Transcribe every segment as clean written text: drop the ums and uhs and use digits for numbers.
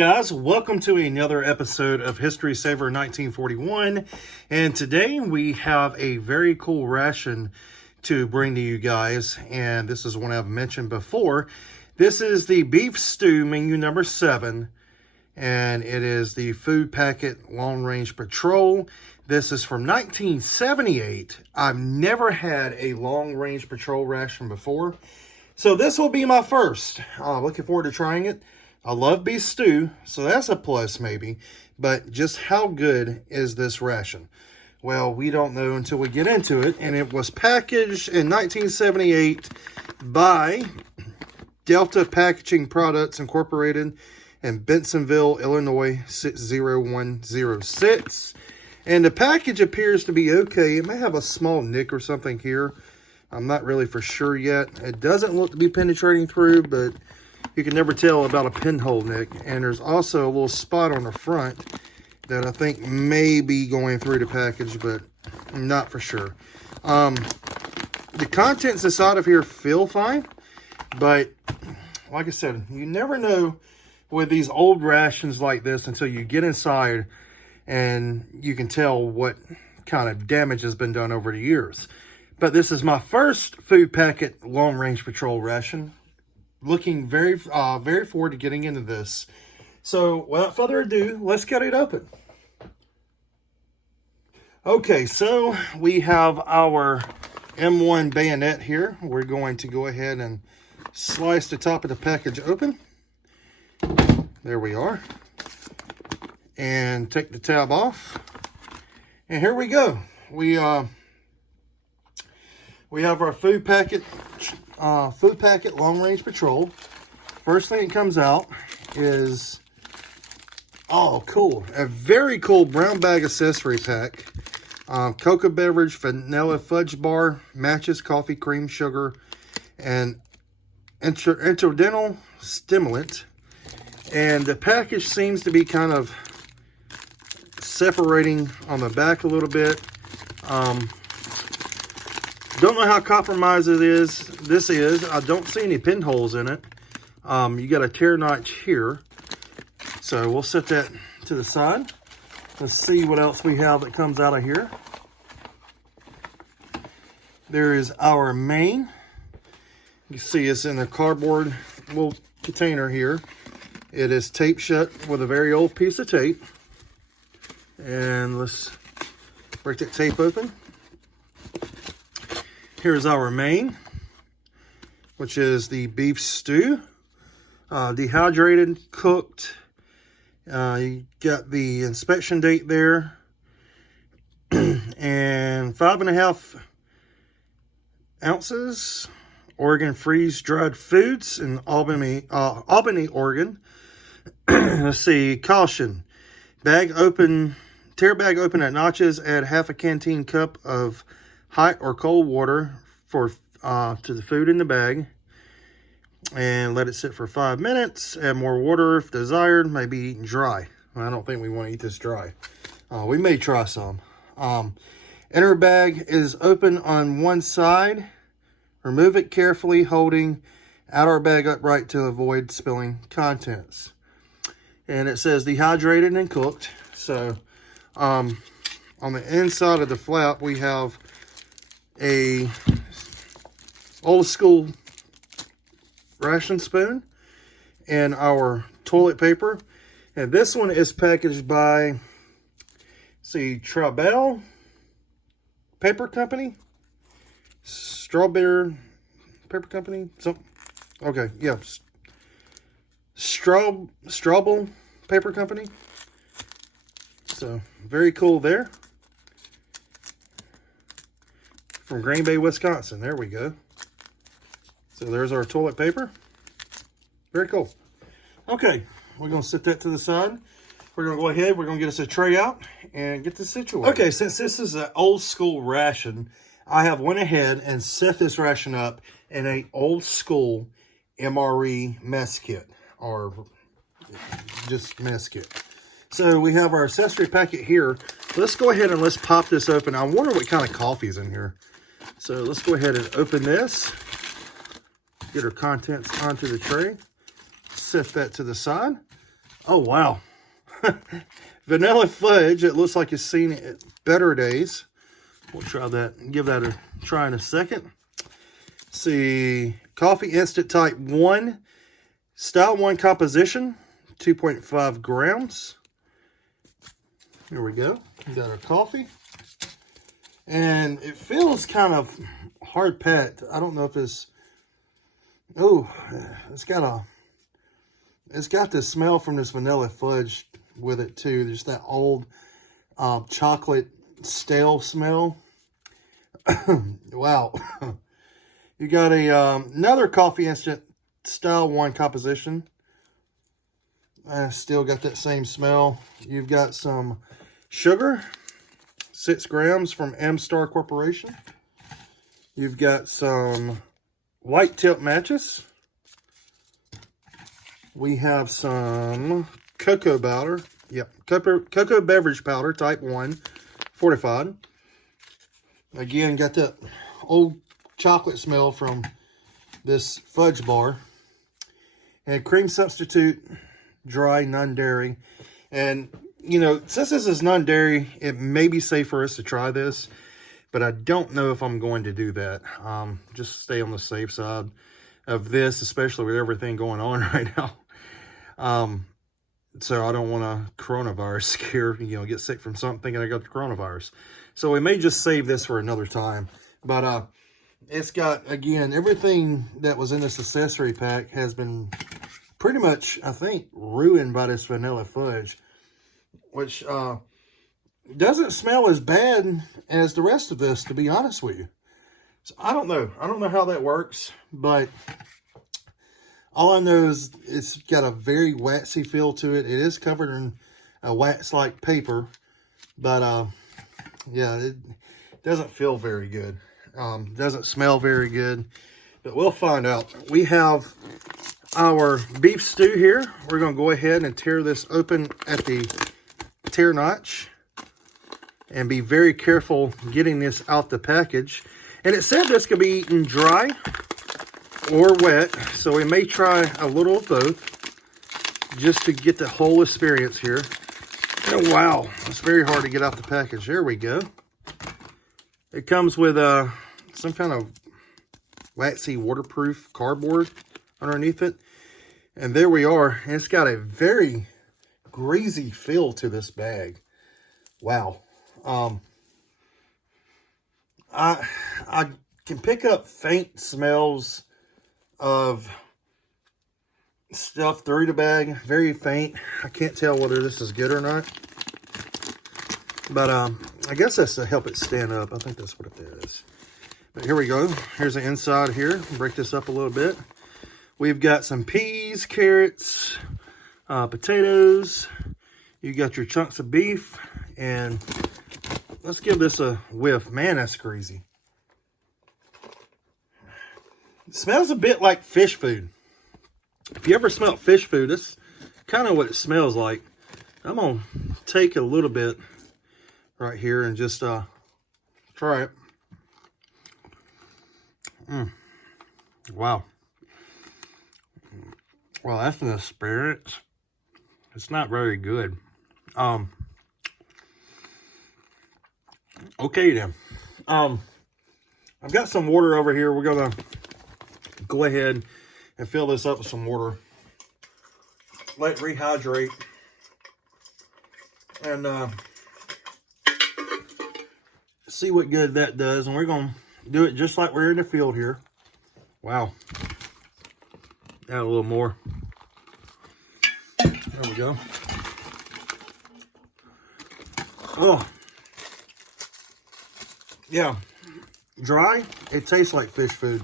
guys, welcome to another episode of History Saver 1941, and today we have a very cool ration to bring to you guys, and this is one I've mentioned before. This is the beef stew menu number 7, and it is the food packet long range patrol. This is from 1978. I've never had a long range patrol ration before, so this will be my first. Looking forward to trying it. I love beef stew, so that's a plus maybe. But just how good is this ration? Well, we don't know until we get into it. And it was packaged in 1978 by Delta Packaging Products Incorporated in Bensenville, Illinois, 60106. And the package appears to be okay. It may have a small nick or something here. I'm not really for sure yet. It doesn't look to be penetrating through, but you can never tell about a pinhole nick. And there's also a little spot on the front that I think may be going through the package, but I'm not for sure. The contents inside of here feel fine, but like I said, you never know with these old rations like this until you get inside and you can tell what kind of damage has been done over the years. But this is my first food packet long range patrol ration. Looking very forward to getting into this. So, without further ado, let's get it open. Okay, so we have our M1 bayonet here. We're going to go ahead and slice the top of the package open. There we are. And take the tab off. And here we go. We have our food packet long range patrol. First thing that comes out is, oh cool, a very cool brown bag accessory pack. Cocoa beverage, vanilla fudge bar, matches, coffee, cream, sugar, and intradental stimulant. And the package seems to be kind of separating on the back a little bit. Don't know how compromised this is. I don't see any pinholes in it. You got a tear notch here. So we'll set that to the side. Let's see what else we have that comes out of here. There is our main. You can see it's in a cardboard little container here. It is taped shut with a very old piece of tape. And let's break that tape open. Here's our main, which is the beef stew, dehydrated, cooked. You got the inspection date there, and 5.5 ounces. Oregon freeze-dried foods in Albany, Oregon. Let's see, caution: tear bag open at notches. Add half a canteen cup of hot or cold water to the food in the bag, and let it sit for 5 minutes. Add more water if desired. May be eaten dry. I don't think we want to eat this dry. We may try some. Inner bag is open on one side. Remove it carefully, holding outer bag upright to avoid spilling contents. And it says dehydrated and cooked. So on the inside of the flap we have a old school ration spoon and our toilet paper. And this one is packaged by, Traubel Paper Company, Strawberry Paper Company, okay, yeah, Straubel Paper Company. So very cool there. From Green Bay, Wisconsin. There we go. So there's our toilet paper. Very cool. Okay, we're going to set that to the side. We're going to go ahead. We're going to get us a tray out and get this situated. Okay, since this is an old school ration, I have went ahead and set this ration up in an old school MRE mess kit, or just mess kit. So we have our accessory packet here. Let's go ahead and let's pop this open. I wonder what kind of coffee is in here. So let's go ahead and open this. Get our contents onto the tray. Set that to the side. Oh, wow. Vanilla fudge. It looks like you've seen it better days. We'll try that. Give that a try in a second. See, Coffee Instant Type 1. Style 1 composition. 2.5 grams. Here we go. We got our coffee. And it feels kind of hard packed. I don't know if it's... Oh, it's got the smell from this vanilla fudge with it too. There's that old chocolate stale smell. Wow. You got another Coffee Instant Style 1 composition. Still got that same smell. You've got some sugar, 6 grams from M-Star Corporation. You've got some white tip matches. We have some cocoa powder. Yep, cocoa beverage powder, type 1, fortified. Again, got that old chocolate smell from this fudge bar. And cream substitute, dry, non-dairy. And, you know, since this is non-dairy, it may be safe for us to try this. But I don't know if I'm going to do that. Just stay on the safe side of this, especially with everything going on right now. So I don't want a coronavirus scare, you know, get sick from something thinking I got the coronavirus. So we may just save this for another time. But it's got, again, everything that was in this accessory pack has been pretty much, I think, ruined by this vanilla fudge. Which doesn't smell as bad as the rest of this, to be honest with you. So I don't know. I don't know how that works, but all I know is it's got a very waxy feel to it. It is covered in a wax-like paper, but yeah, it doesn't feel very good. Doesn't smell very good, but we'll find out. We have our beef stew here. We're going to go ahead and tear this open at the tear notch and be very careful getting this out the package. And it said this could be eaten dry or wet, so we may try a little of both just to get the whole experience here. Oh, wow, it's very hard to get out the package. There we go. It comes with some kind of waxy waterproof cardboard underneath it. And there we are. And it's got a very greasy feel to this bag. Wow. I can pick up faint smells of stuff through the bag. Very faint. I can't tell whether this is good or not. But I guess that's to help it stand up. I think that's what it is. But here we go. Here's the inside here. Break this up a little bit. We've got some peas, carrots, potatoes. You got your chunks of beef. And let's give this a whiff. Man, that's greasy. It smells a bit like fish food. If you ever smelled fish food, that's kind of what it smells like. I'm going to take a little bit right here and just try it. Wow. Well, that's an experience. It's not very good. Okay then. I've got some water over here. We're gonna go ahead and fill this up with some water. Let it rehydrate. And see what good that does. And we're gonna do it just like we're in the field here. Wow. Add a little more. There we go. Oh. Yeah. Dry, it tastes like fish food.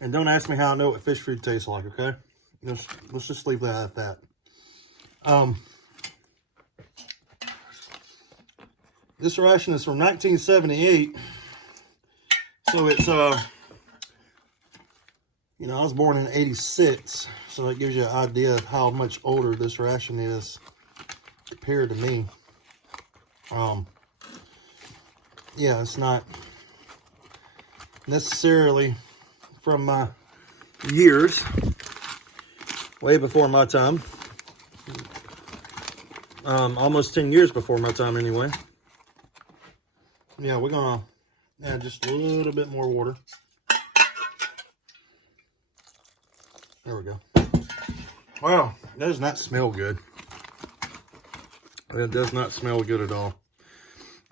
And don't ask me how I know what fish food tastes like, okay? Let's just leave that at that. This ration is from 1978. So it's, you know, I was born in 86. So that gives you an idea of how much older this ration is compared to me. Yeah, it's not necessarily from my years, way before my time. almost 10 years before my time anyway. Yeah, we're gonna add just a little bit more water. There we go. Wow, that does not smell good. It does not smell good at all.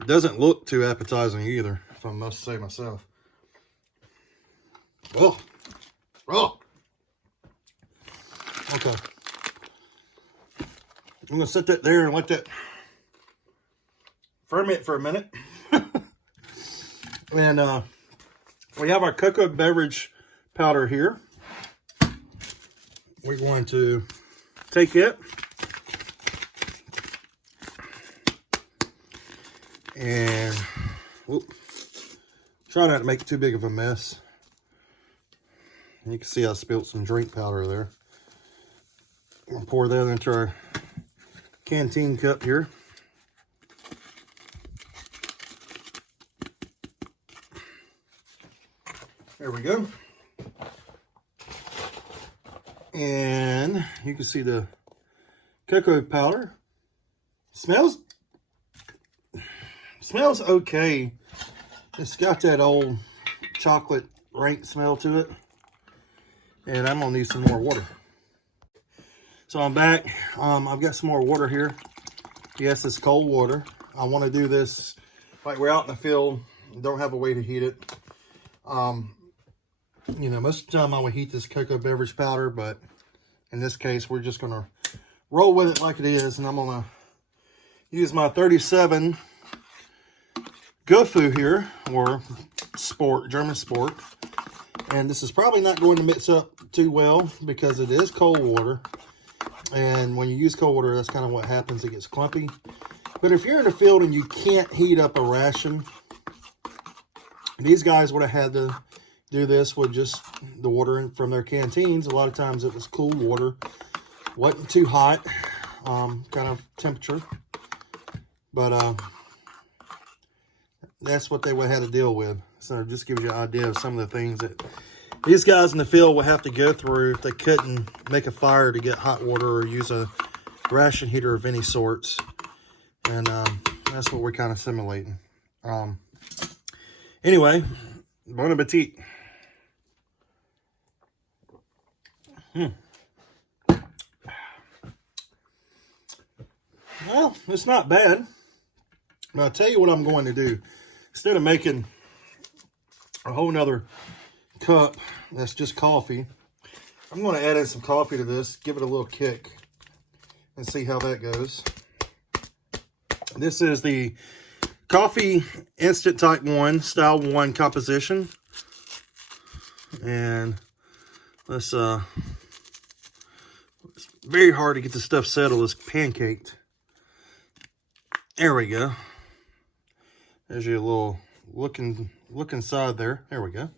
It doesn't look too appetizing either, if I must say myself. Oh, oh. Okay. I'm gonna set that there and let that ferment for a minute. And we have our cocoa beverage powder here. We're going to take it and try not to make too big of a mess. You can see I spilled some drink powder there. We'll pour that into our canteen cup here. There we go. And you can see the cocoa powder. Smells okay. It's got that old chocolate rank smell to it. And I'm gonna need some more water. So I'm back. I've got some more water here. Yes, it's cold water. I want to do this like we're out in the field. Don't have a way to heat it. You know, most of the time I would heat this cocoa beverage powder, but in this case, we're just going to roll with it like it is. And I'm going to use my 37 Gofu here, or Sport, German Sport. And this is probably not going to mix up too well because it is cold water. And when you use cold water, that's kind of what happens. It gets clumpy. But if you're in the field and you can't heat up a ration, these guys would have had to do this with just the water from their canteens. A lot of times it was cool water. Wasn't too hot, kind of temperature. But that's what they would have had to deal with. So it just gives you an idea of some of the things that these guys in the field would have to go through if they couldn't make a fire to get hot water or use a ration heater of any sorts. And that's what we're kind of simulating. Anyway, bon appetit. Well, it's not bad. But I'll tell you what I'm going to do. Instead of making a whole nother cup that's just coffee, I'm going to add in some coffee to this, give it a little kick, and see how that goes. This is the Coffee Instant Type 1, Style 1 composition. And let's, it's very hard to get the stuff settled. It's pancaked. There we go. There's your little look inside there. There we go.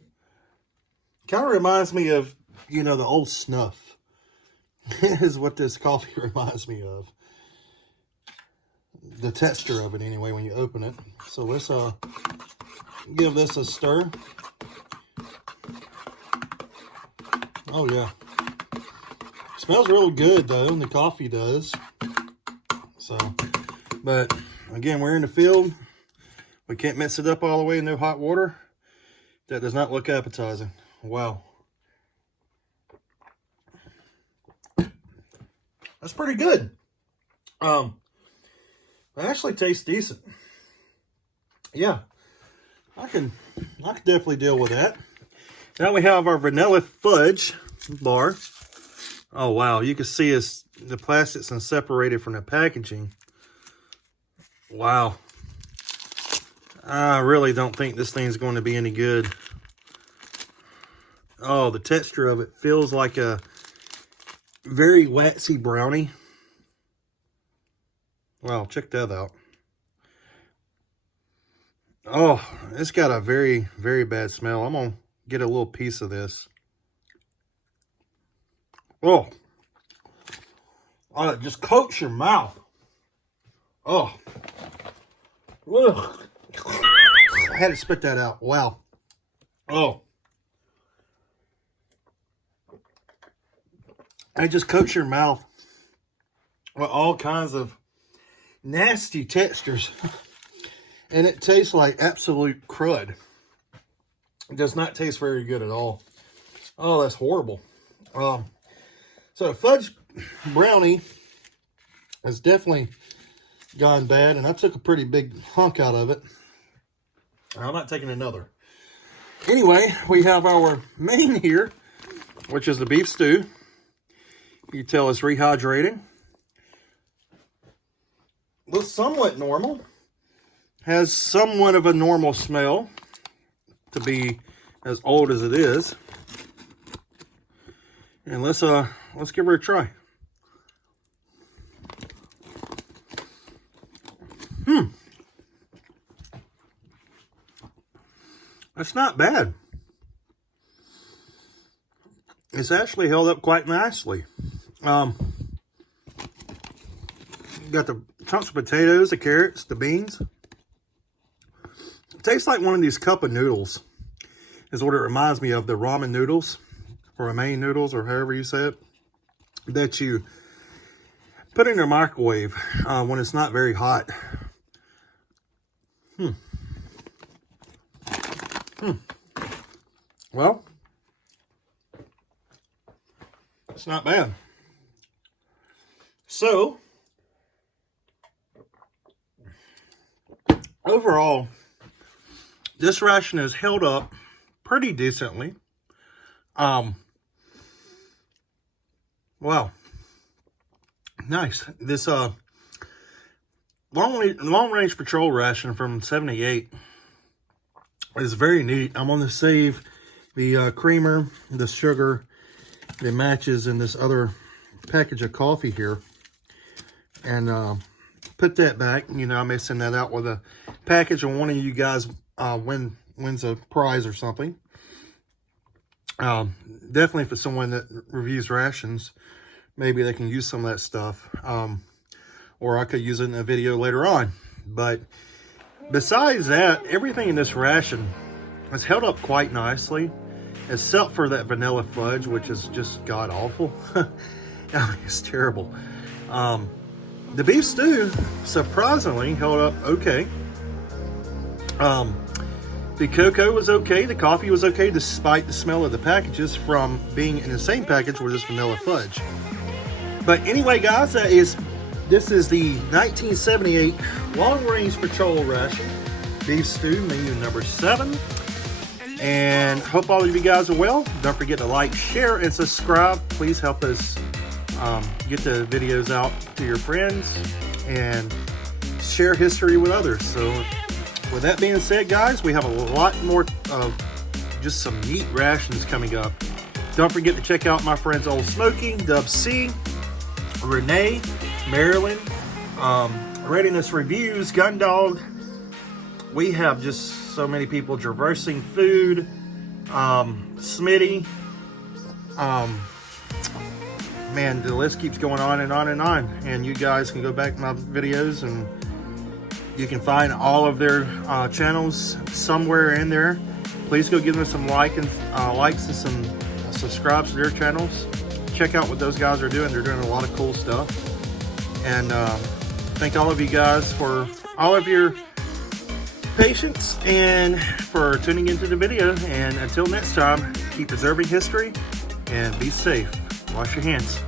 Kind of reminds me of, you know, the old snuff. Is what this coffee reminds me of. The texture of it anyway when you open it. So let's give this a stir. Oh yeah. Smells really good though, and the coffee does. So, but again, we're in the field. We can't mix it up all the way in no hot water. That does not look appetizing. Wow. That's pretty good. It actually tastes decent. Yeah. I can definitely deal with that. Now we have our vanilla fudge bar. Oh wow, you can see the plastic's been separated from the packaging. Wow. I really don't think this thing's going to be any good. Oh, the texture of it feels like a very waxy brownie. Wow, check that out. Oh, it's got a very, very bad smell. I'm going to get a little piece of this. Oh, it just coats your mouth. Oh. Ugh. I had to spit that out. Wow. Oh. It just coats your mouth with all kinds of nasty textures. And it tastes like absolute crud. It does not taste very good at all. Oh, that's horrible. So fudge brownie has definitely gone bad, and I took a pretty big hunk out of it. I'm not taking another. Anyway, we have our main here, which is the beef stew. You can tell it's rehydrating. Looks somewhat normal. Has somewhat of a normal smell to be as old as it is. And let's give her a try. That's not bad. It's actually held up quite nicely. Got the chunks of potatoes, the carrots, the beans. It tastes like one of these cup of noodles. Is what it reminds me of, the ramen noodles, or ramen noodles, or however you say it, that you put in your microwave when it's not very hot. Well, it's not bad. So, overall, this ration is held up pretty decently. Wow. Nice. This long range patrol ration from 78 is very neat. I'm going to save the creamer, the sugar, the matches, and this other package of coffee here, and put that back. You know, I may send that out with a package, and one of you guys wins a prize or something. Definitely for someone that reviews rations, maybe they can use some of that stuff, or I could use it in a video later on. But besides that, everything in this ration is held up quite nicely, except for that vanilla fudge, which is just god-awful. I mean, it's terrible. The beef stew, surprisingly, held up okay. The cocoa was okay. The coffee was okay, despite the smell of the packages from being in the same package with this vanilla fudge. But anyway, guys, this is the 1978 Long Range Patrol Ration Beef Stew, menu number 7. And hope all of you guys are well. Don't forget to like, share, and subscribe. Please help us get the videos out to your friends and share history with others. So with that being said, guys, we have a lot more of just some neat rations coming up. Don't forget to check out my friends Old Smokey, WWII, Renee, Marilyn, Readiness Reviews, Gundog. We have just so many people traversing food, Smitty. Man, the list keeps going on and on and on. And you guys can go back to my videos and you can find all of their channels somewhere in there. Please go give them some likes and some subscribes to their channels. Check out what those guys are doing. They're doing a lot of cool stuff. And thank all of you guys for all of your patience and for tuning into the video. And until next time, keep preserving history and be safe. Wash your hands.